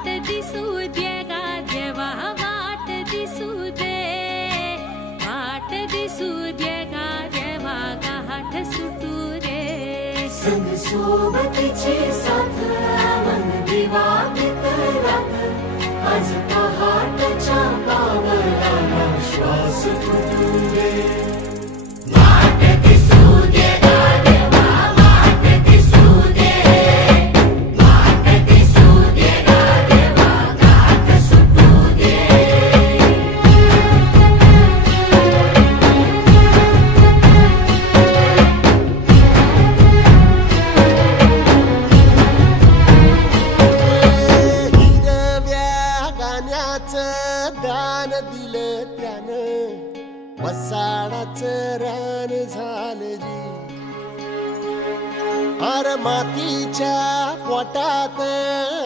वाट दिसू दे गा देवा वाट दिसू दे वाट दिसू दे गा देवा गाठ सुटू रे संग सोबतीची साथ मन दिवा रात आज पहाटच्या पावलाला श्वास फुटू दे वाट दिसू दे गा देवा वाट दिसू दे वाट दिसू दे गा देवा गाठ सुटू दे दान दिलं त्यानं वसाडाचं रान झालं जी अर मातीच्या पोटात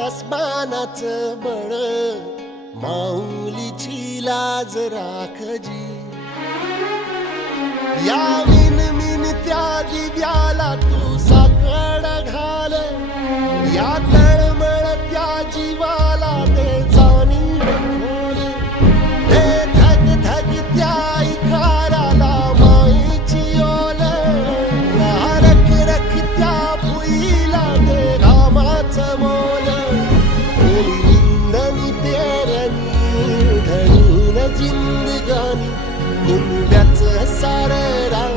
अस्मानाचं बळ माऊलीची लाज राख जी या मिन त्या दिव्याला तू साकड घाल या तळमळ त्या जीवाला दे जाणी जिंदगानी कुंब्याचं सारं रान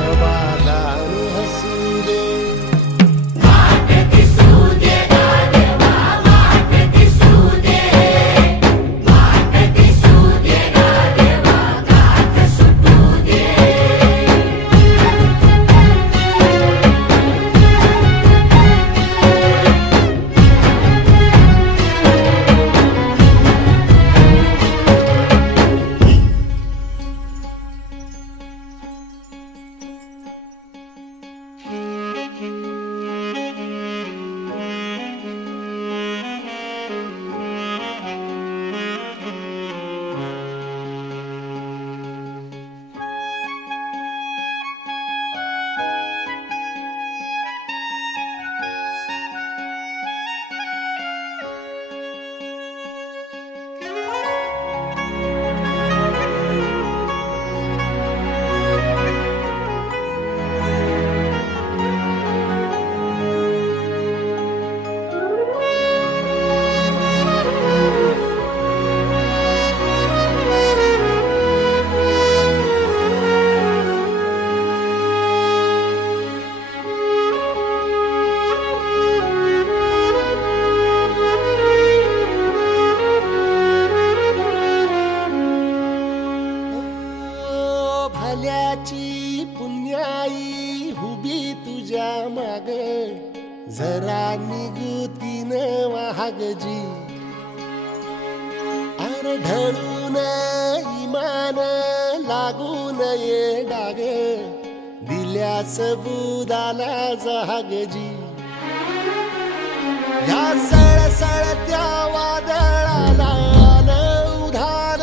आबादान हसू दे वाट दिसू दे गा देवा वाट दिसू दे वाट दिसू दे गा देवा गाठ सुटू दे भल्याची पुण्याई हुबी तुझ्या माग जरा निगुतीन वाहगजी अरे ढळून इमान लागून ये डाग दिल्या सबुदाला जहागजी या सळसळत्या वादळाला उधार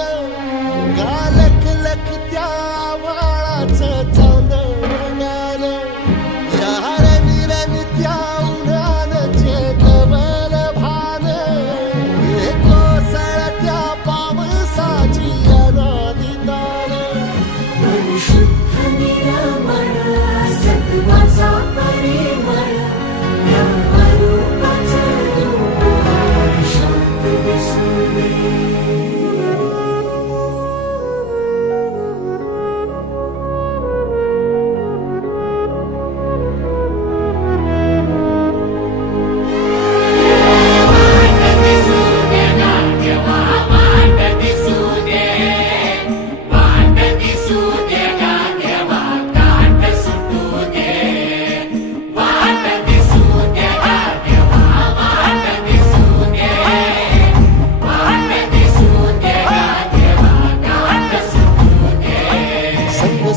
गालख लख त्या वाळाचं चांदणान यार निरन त्या उन्हानचे कवल भान हे कोसळत्या पावसाची अनादितान शुद्ध निरामळ सत्वाचा परिमळ या रूपाचं रूप शांत दिसू दे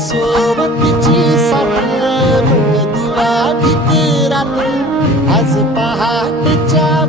सोबतीची साथ दिवा भीती रात आज पहाटच्या